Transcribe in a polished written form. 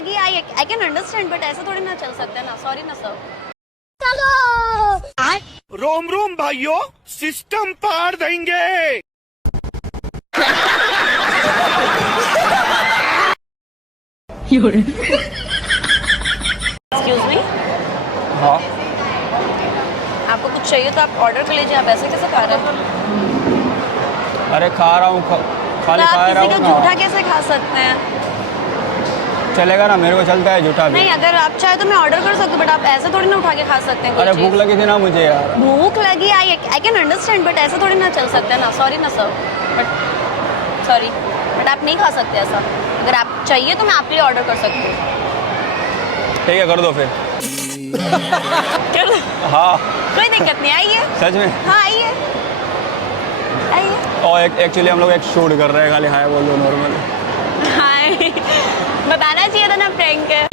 लगी, I can understand, but ऐसे थोड़ी ना चल सकते ना, सॉरी ना सर। रोम रोम भाइयों, सिस्टम पार देंगे। एक्सक्यूज मी, हाँ आपको कुछ चाहिए तो आप ऑर्डर कर लीजिए, आप ऐसे कैसे खा रहे हैं? अरे खा रहा हूँ खाली तो खा आप रहा किसी का हूँ झूठा ना। कैसे खा सकते हैं? चलेगा ना, मेरे को चलता है झूठा भी। नहीं, अगर आप चाहे तो मैं ऑर्डर कर सकती हूँ, बट आप ऐसे थोड़ी ना उठा के खा सकते हैं कोई अरे भूख चीज़। लगी थी ना मुझे यार। भूख लगी, आई कैन अंडरस्टैंड, बट ऐसे थोड़ी ना चल सकते हैं ना, सॉरी ना सर, बट सॉरी, बट आप नहीं खा सकते ऐसा। अगर आप चाहिए तो मैं आपके लिए ऑर्डर कर सकती हूँ। ठीक है कर दो फिर। कर दो? हाँ कोई दिक्कत नहीं, आइए। सच में। हाँ आइए, आइए। और एक्चुअली हम लोग एक शूट कर रहे हैं, खाली हाय बोल दो नॉर्मल। हाय, बताना चाहिए था ना प्रैंक है।